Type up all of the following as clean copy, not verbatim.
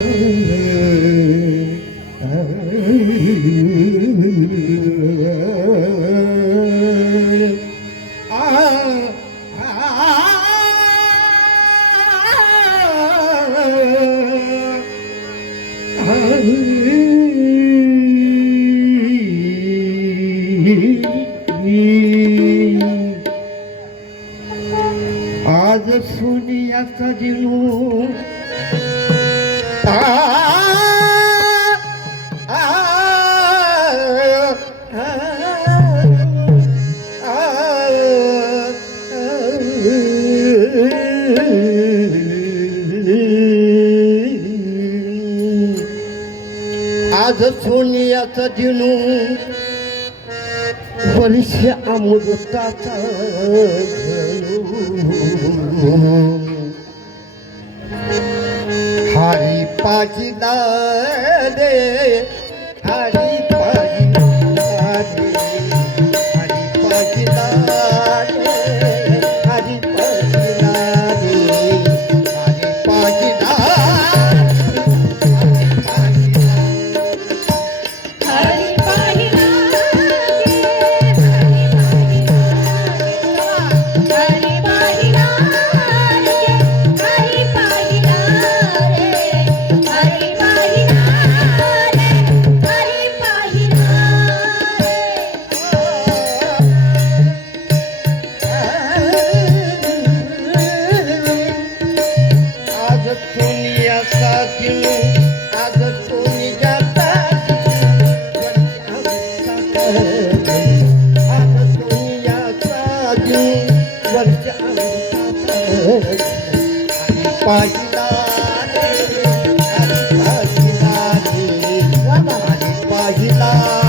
आज सोनियाचा दिनू आज सोनियाचा दिनू वर्ष अमृताचा हरी पाजिदा रे हरी पाजिदा रे हरी पाजिदा रे हरी पाजिदा रे हरी पाजिदा पाजिदा रे हरी पाजिदा रे हरी पाजिदा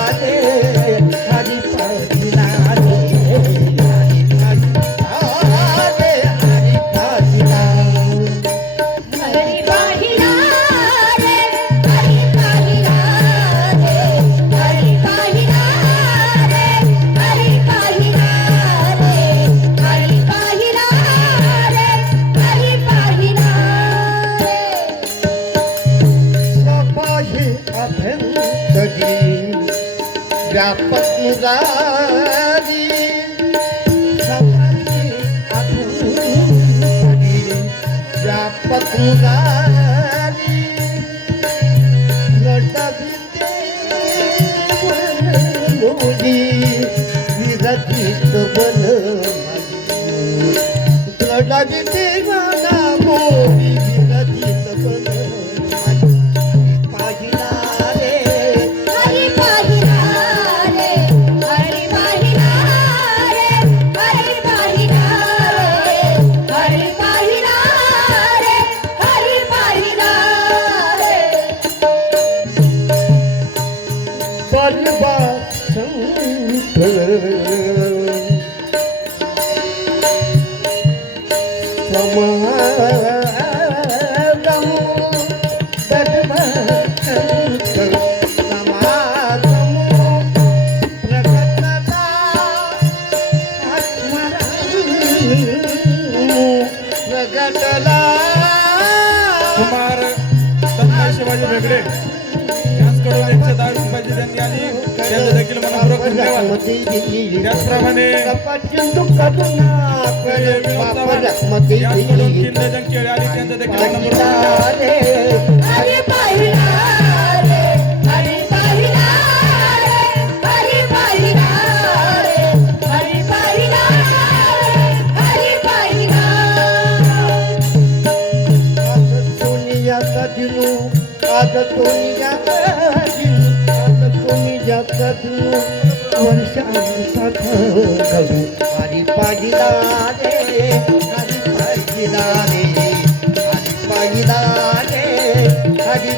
रे हरी पाजिदा रे हरी पाजिदा हरी पाहिला रे हरी पाहिला रे हरी पाहिला रे हरी पाहिला रे हरी पाहिला रे हरी पाहिला सपाही अभ्यंतरी व्यापक मुरारी सपाही अभ्यंतरी व्यापक मुरारी लढावीते बनोरी विरचित बन लढावीते गाना मोरी विरचित बन पाहिला रे हरी पाहिला रे हरी पाहिला रे हरी पाहिला रे हरी पाहिला रे हरी पाहिला रे परबा संत समागम समागम प्रकटता प्रकटला कुमार तन्मय शिवाजी वेगळे यांच्याकडून 110 रुपयाची देणगी आली त्यांचं देखील मनपूर्वक धन्यवाद. त्याचप्रमाणे यांच्याकडून 3 डझन केळी आली त्यांचं देखील मनपूर्वक धन्यवाद. हरी पाहिला रे हरी पाहिला रे हरी पाहिला रे हरी पाहिला रे हरी पाहिला आज सोनियाचा दिनू आज सोनियाचा दिनू आज सोनियाचा दिनू वर्ष अमृतात घालू हरी पाजिदा रे हरी पाजिदा रे हरी पाजिदा रे हरी